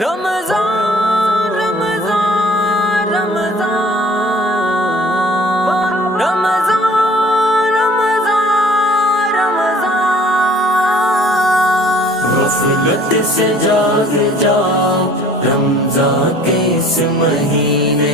رمضان رمضان رمضان رمضان رمضان رمضان غفلت سے جاگ جاؤ رمضان کے اس مہینے،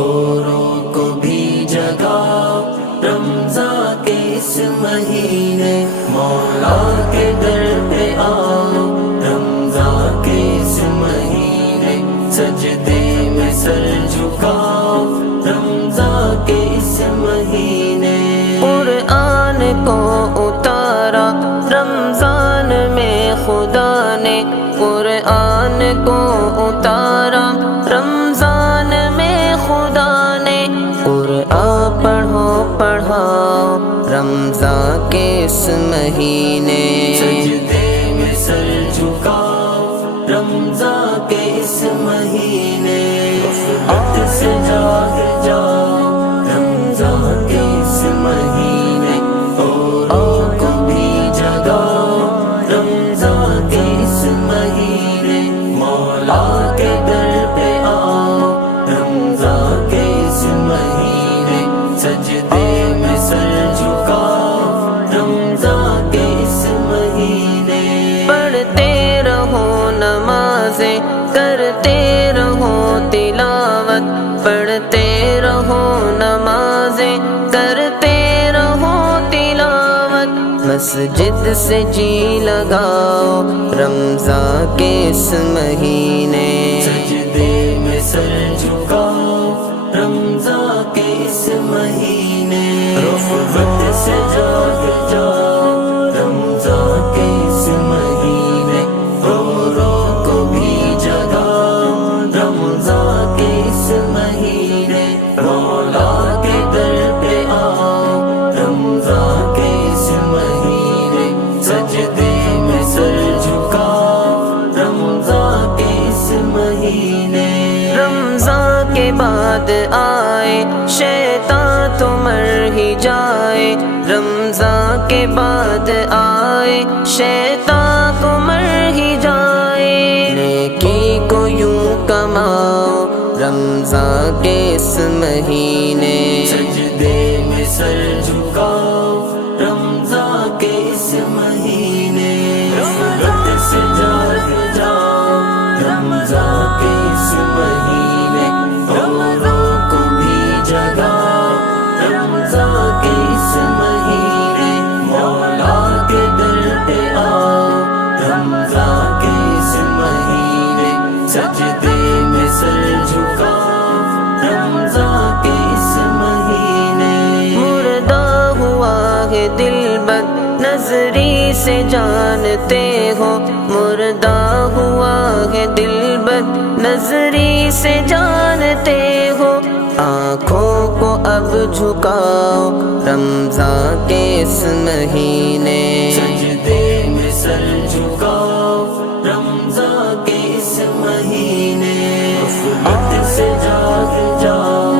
اوروں کو بھی جگاؤ رمضان کے اس مہینے، مولا کے در پہ آؤ رمضان کے اس مہینے، سجدے میں سر جھکاؤ رمضان کے اس مہینے۔ قرآن کو اتارا رمضان میں خدا نے، قرآن کو اتارا رمضان میں خدا نے، قرآن پڑھو پڑھاؤ رمضان کے اس مہینے، سجدے میں سر جھکاؤ رمضان کے اس مہینے، غفلت سے جاگ جاؤ رمضان کے اس مہینے، اوروں کو بھی جگاؤ رمضان کے اس مہینے، مولا کے در پہ آؤ رمضان کے اس مہینے، سجدے میں سر جھکاؤ رمضان کے اس مہینے۔ پڑھتے رہو نمازیں، کرتے رہو تلاوت، پڑھتے رہو نمازیں، کرتے رہو تلاوت، مسجد سے جی لگاؤ رمضان کے اس مہینے، سجدے میں سر جھکاؤ رمضان کے اس مہینے، غفلت سے جاگ جاؤ رمضان کے اس مہینے، اوروں کو بھی جگاؤ رمضان کے اس مہینے، مولا کے در پہ آؤ رمضان کے اس مہینے، سجدے میں سر جھکاؤ رمضان کے اس مہینے۔ رمضان کے بعد آئے شیطان تو مر ہی جائے، رمضان کے بعد آئے شیطان کو مر ہی جائے، نیکی کو یوں کماؤ رمضان کے اس مہینے، سجدے میں سر جھکاؤ رمضان کے اس مہینے، غفلت سے جاگ جاؤ رمضان کے اس مہینے، اوروں کو بھی جگاؤ رمضان کے اس مہینے، مولا کے در پہ آؤ رمضان کے اس مہینے، سجدے میں سر جھکاؤ رمضان کے اس مہینے۔ مردہ ہوا ہے دل بد نظری سے جانتے ہو، مردہ ہوا ہے دل بد نظری سے جانتے ہو، آنکھوں کو اب جھکاؤ رمضان کے اس مہینے، سجدے میں سر جھکاؤ رمضان کے اس مہینے، غفلت سے جاگ جاؤ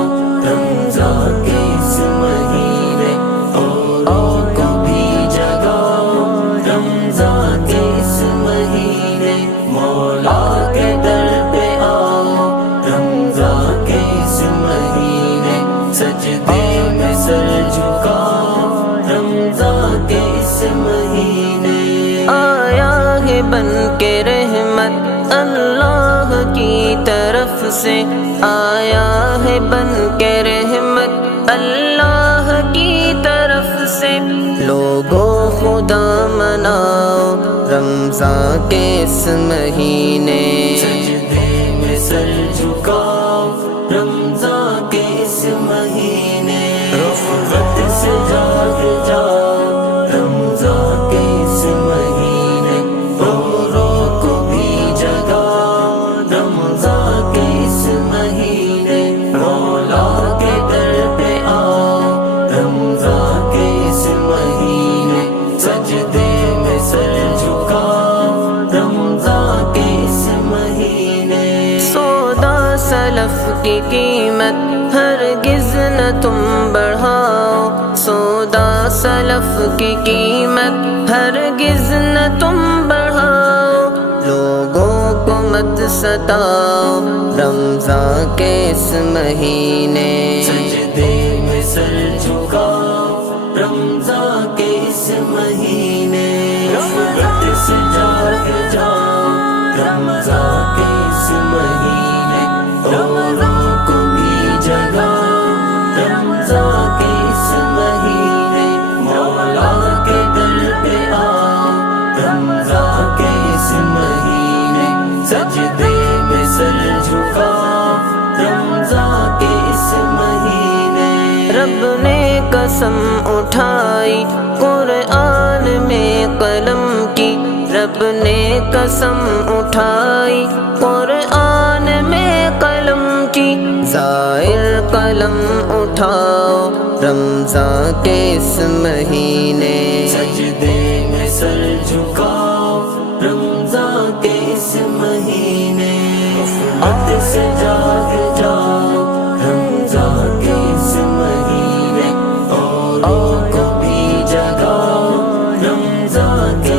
رمضان کے اس مہینے، اوروں کو بھی جگاؤ رمضان کے اس مہینے، مولا کے در پہ آؤ رمضان کے اس مہینے، سجدے میں سر جھکاؤ رمضان کے اس مہینے۔ آیا ہے بن کے رحمت اللہ کی طرف سے، آیا ہے بن کے رحمت اللہ کی طرف سے، لوگوں خدا مناؤ رمضان کے اس مہینے، سجدے میں سر جھکاؤ رمضان کے اس مہینے، غفلت سے جاگ جاؤ رمضان کے اس مہینے، اوروں کو بھی جگاؤ رمضان کے اس مہینے، مولا کے در پہ آؤ رمضان کے اس مہینے، سجدے میں سر جھکاؤ رمضان کے اس مہینے۔ سودا سلف کی قیمت ہرگز نہ تم بڑھاؤ، سودا سلف کی قیمت ہرگز نہ تم بڑھاؤ، لوگوں کو مت ستاؤ رمضان کے اس مہینے سجدے میں سر جھکاؤ رمضان کے اس مہینے غفلت سے جاگ جاؤ رمضان کے اس مہینے اوروں کو بھی جگاؤ رمضان کے اس مہینے مولا کے در پہ آؤ رمضان کے اس مہینے سجدے میں سر جھکاؤ رمضان کے اس مہینے رب نے قسم اٹھائی قرآن میں قلم کی رب نے قسم اٹھائی قرآن میں قلم کی زائر قلم اٹھاؤ رمضان کے اس مہینے سجدے میں سر جھکاؤ رمضان کے اس مہینے غفلت سے جاگ جاؤ رمضان کے اس مہینے اوروں کو بھی جگاؤ رمضان کے